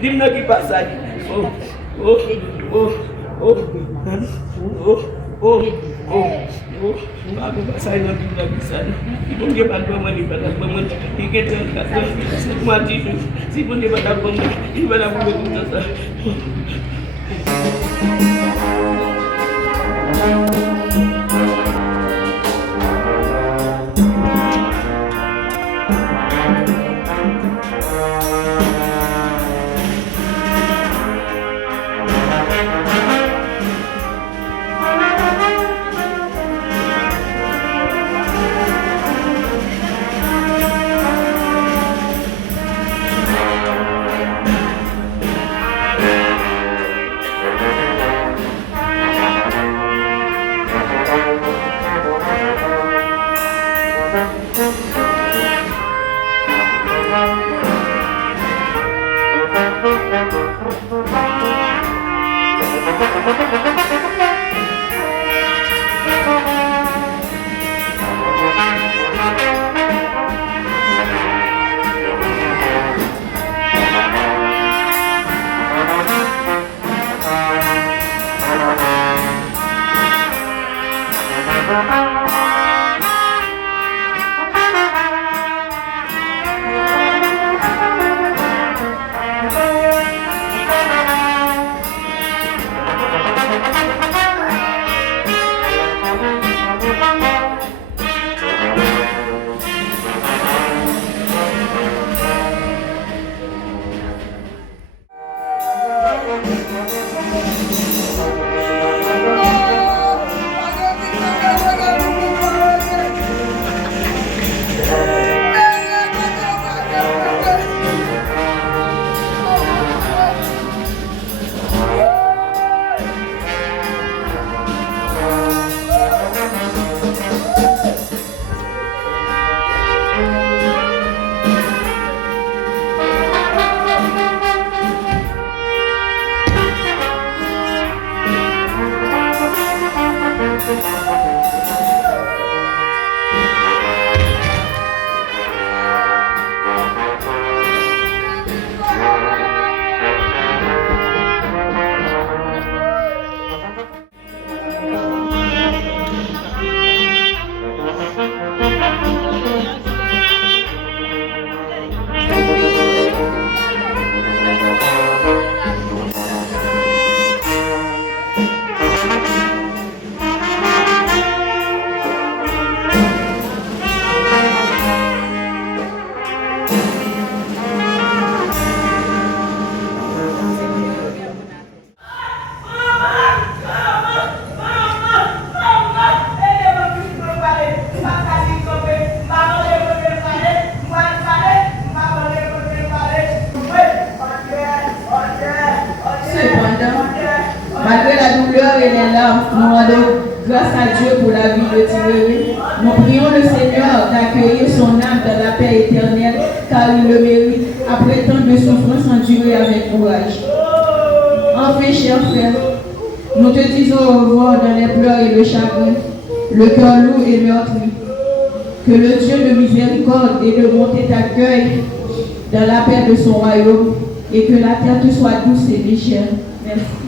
Dis-moi qui passe ça. Saya nanti lagi sana. Ibu dia bantu mandi pada bangun. Ikat kata mati tu. Si pun dia pada bangun. Ibadah bangun tu. Malgré la douleur et les larmes, nous rendons grâce à Dieu pour la vie de Rere. Nous prions le Seigneur d'accueillir son âme dans la paix éternelle, car il le mérite, après tant de souffrances endurées avec courage. Enfin, chers frères, nous te disons au revoir dans les pleurs et le chagrin, le cœur lourd et meurtri. Que le Dieu de miséricorde et de bonté t'accueille dans la paix de son royaume, et que la terre te soit douce et légère. Merci.